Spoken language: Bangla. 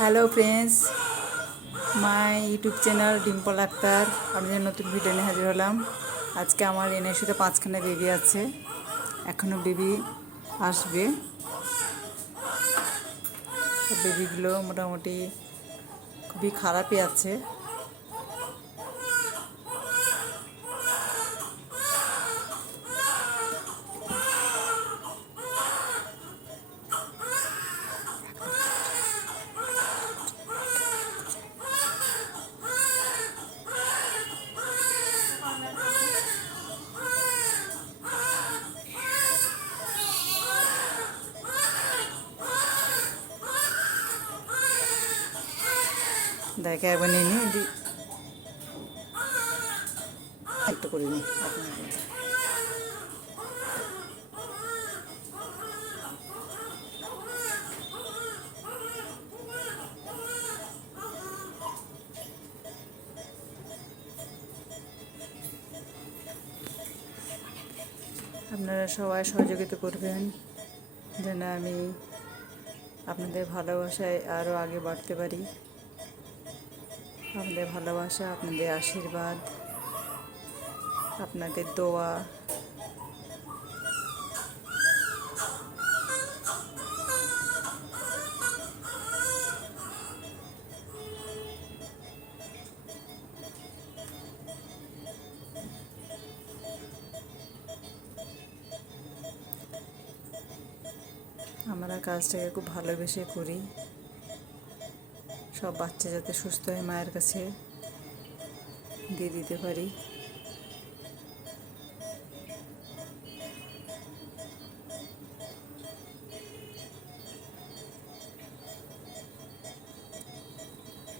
Hello friends, my YouTube channel Dimple Akhtar আপনাদের নতুন ভিডিও নিয়ে হাজির হলাম। আজকে আমার এনএসিতে 5খানা বেবি আছে, এখনও বেবি আসবে। সব বেবিগুলো মোটামুটি খুবই খারাপই আছে। দেখে একবার নিয়ে নিই একটু করে নিই আপনার। আপনারা সবাই সহযোগিতা করবেন যেন আমি আপনাদের ভালোবাসায় আরও আগে বাড়তে পারি। আপনাদের ভালোবাসা, আপনাদের আশীর্বাদ, আপনাদের দোয়া আমরা কাজটাকে খুব ভালোবেসে করি। সব বাচ্চা যাতে সুস্থ হয়ে মায়ের কাছে দিয়ে দিতে পারি।